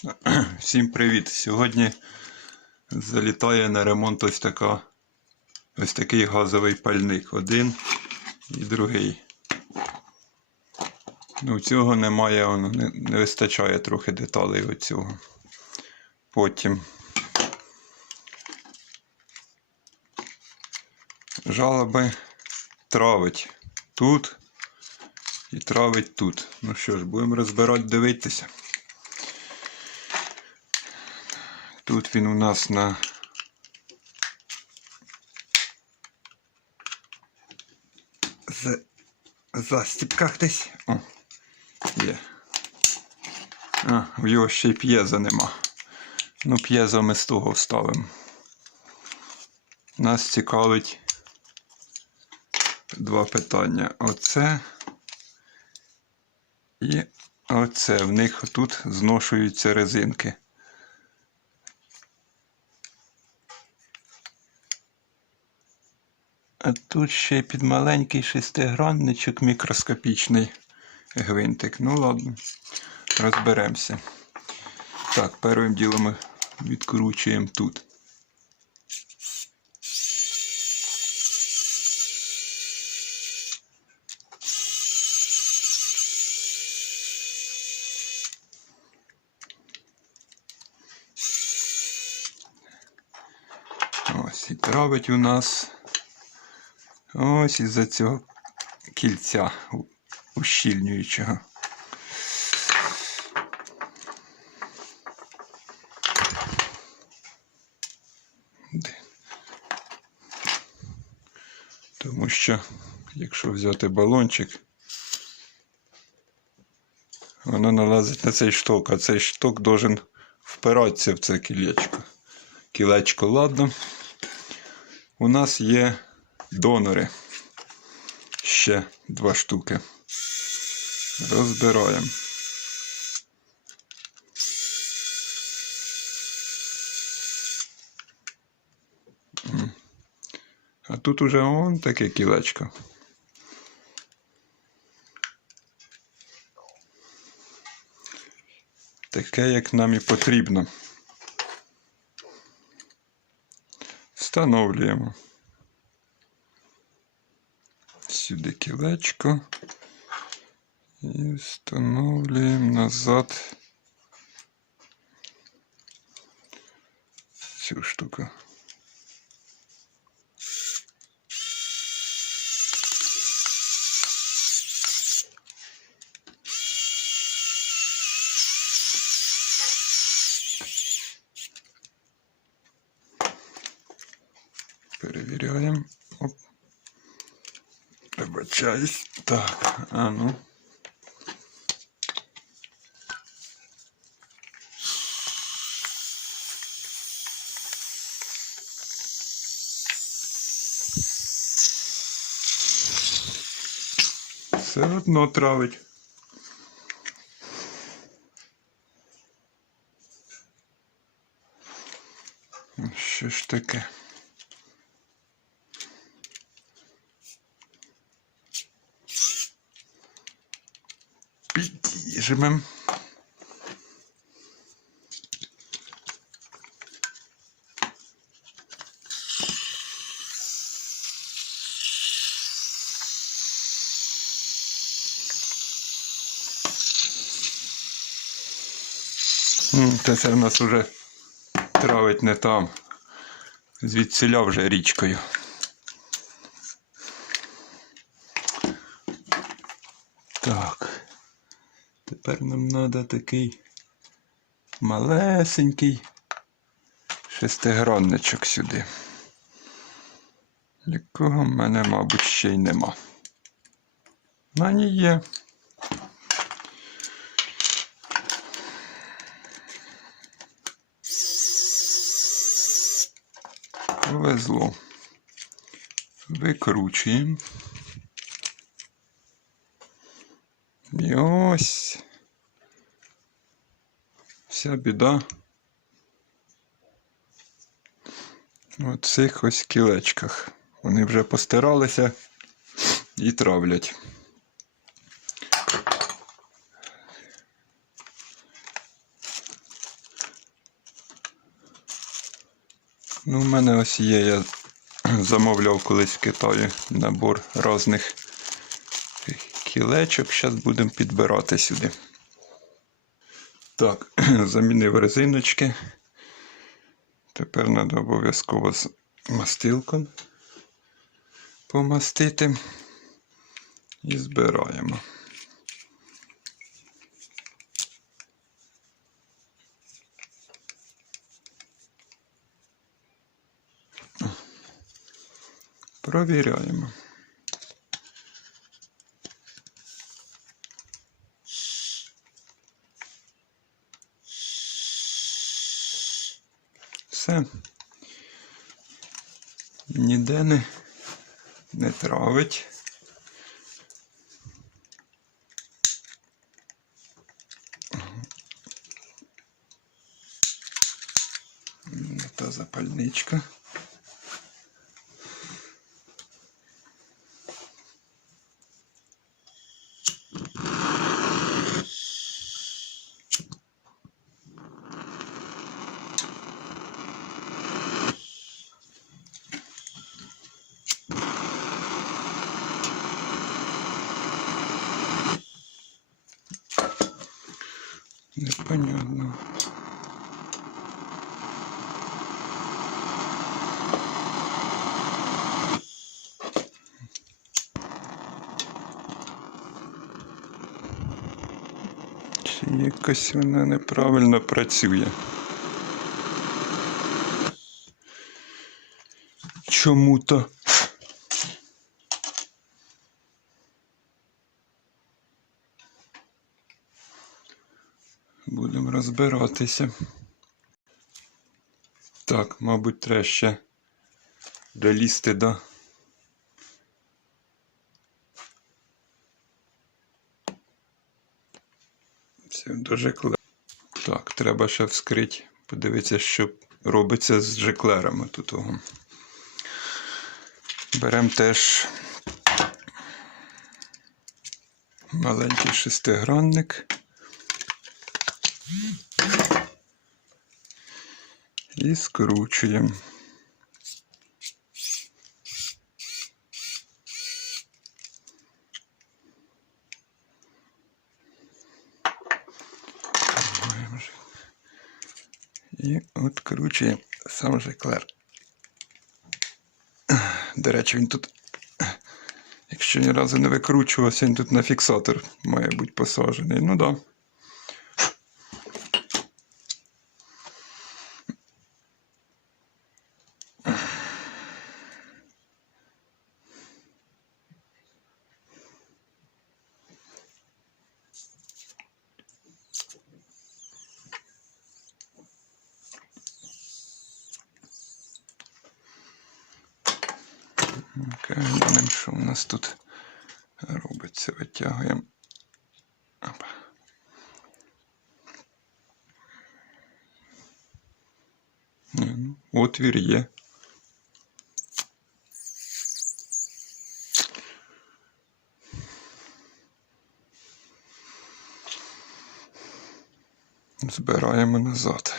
Всім привіт! Сьогодні залітає на ремонт ось така ось такий газовий пальник. Один і другий. Ну, цього немає, воно не, не вистачає трохи деталей оцього. Потім жалоби травить тут і травить тут. Ну що ж, будемо розбирати, дивитися. Тут він у нас на застіпках десь. О, є. А, в його ще й п'єза нема. Ну, п'єза ми з того вставимо. Нас цікавить два питання. Оце і оце. В них тут зношуються резинки. Тут ще під маленький шестигранничок мікроскопічний гвинтик. Ну ладно, розберемося. Так, першим ділом ми відкручуємо тут. Ось і травить у нас ось із-за цього кільця ущільнюючого. Тому що, якщо взяти балончик, воно налазить на цей шток, а цей шток должен впиратися в це кілечко. Кілечко, ладно. У нас є донори. Ще два штуки. Розбираємо. А тут уже он таке кілечко. Таке, як нам і потрібно. Встановлюємо. кілечко. І встановлюємо назад цю штуку. Перевіряємо. Вибачаюсь. Так, а ну. Все одно травить. Що ж таке? М, Та це в нас уже травить не там. Звідсіля вже річкою. Так. Тепер нам треба такий малесенький шестигранничок сюди. Якого в мене, мабуть, ще й нема. На ній є. Повезло. Викручуємо. І ось вся біда в цих ось кілечках. Вони вже постиралися і травлять. Ну, в мене ось є, я замовляв колись в Китаї набор різних кілечок. Зараз будемо підбирати сюди. Так, замінив резиночки. Тепер треба обов'язково з мастилком помастити і збираємо. Провіряємо. Все. Ніде не, не травить. Запальничка. Непонятно. Чи якось вона неправильно працює? Чому-то. Будемо розбиратися. Так, мабуть, треба ще долізти до. Все, до жеклера. Так, треба ще вскрити, подивитися, що робиться з жеклерами тут. Беремо теж маленький шестигранник. І скручуємо. Же. І откручуємо сам жеклер. До речі, він тут, якщо ні разу не викручувався, він тут на фіксатор має бути посаджений. Ну так. Да. Глянемо, що у нас тут робиться. Витягуємо. Опа. Ну, Отвір є. Збираємо назад.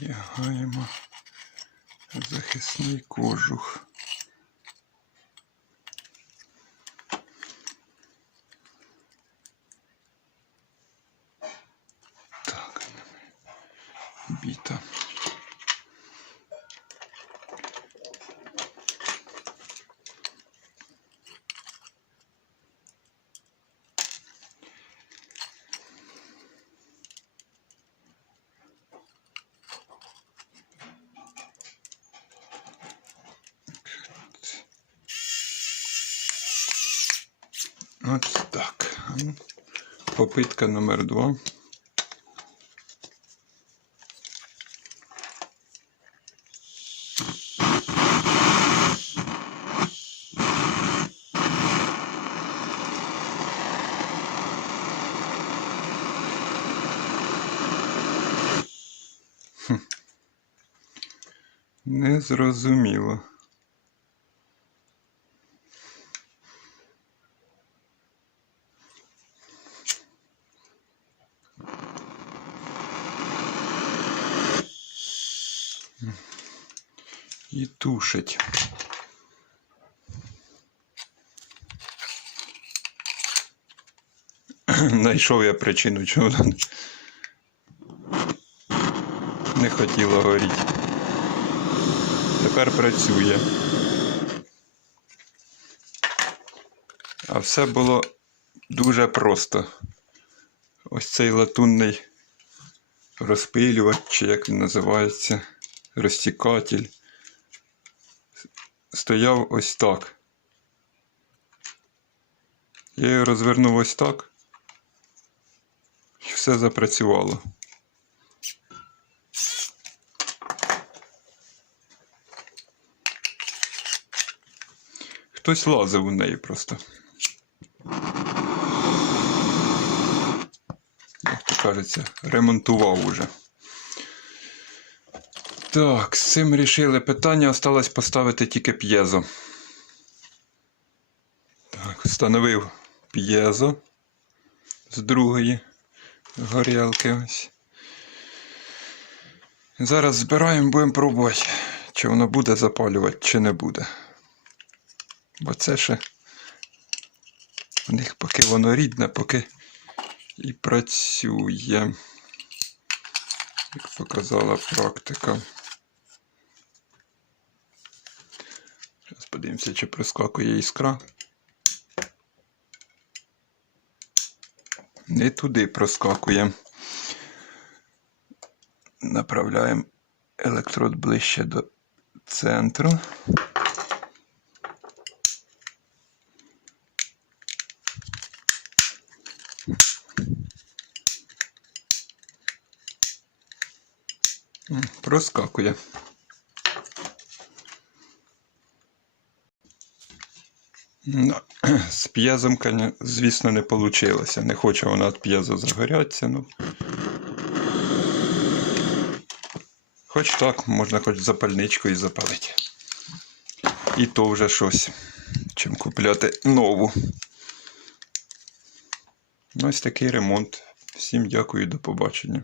Вдягаємо захисний кожух. Так, біта. От так. Попитка номер два. Хм. Незрозуміло. І тушить. Знайшов я причину, вона не хотіла горіти. Тепер працює. А все було дуже просто. Ось цей латунний розпилювач, чи як він називається, розтікатель, стояв ось так. Я його розвернув ось так. І все запрацювало. Хтось лазив у неї просто. Як то кажеться, ремонтував уже. Так, з цим рішили питання. Осталось поставити тільки п'єзо. Так, встановив п'єзо з другої горілки. Ось. Зараз збираємо, будемо пробувати, чи воно буде запалювати, чи не буде. Бо це ще у них поки воно рідне, поки і працює. Як показала практика. Подивимося, чи проскакує іскра. Не туди проскакує. Направляємо електрод ближче до центру. Проскакує. З п'язом, звісно, не вийшло. Не хоче вона від п'язу загорятися. Ну. Хоч так, можна хоч запальничкою запалити. І то вже щось, чим купляти нову. Ну, Ось такий ремонт. Всім дякую, до побачення.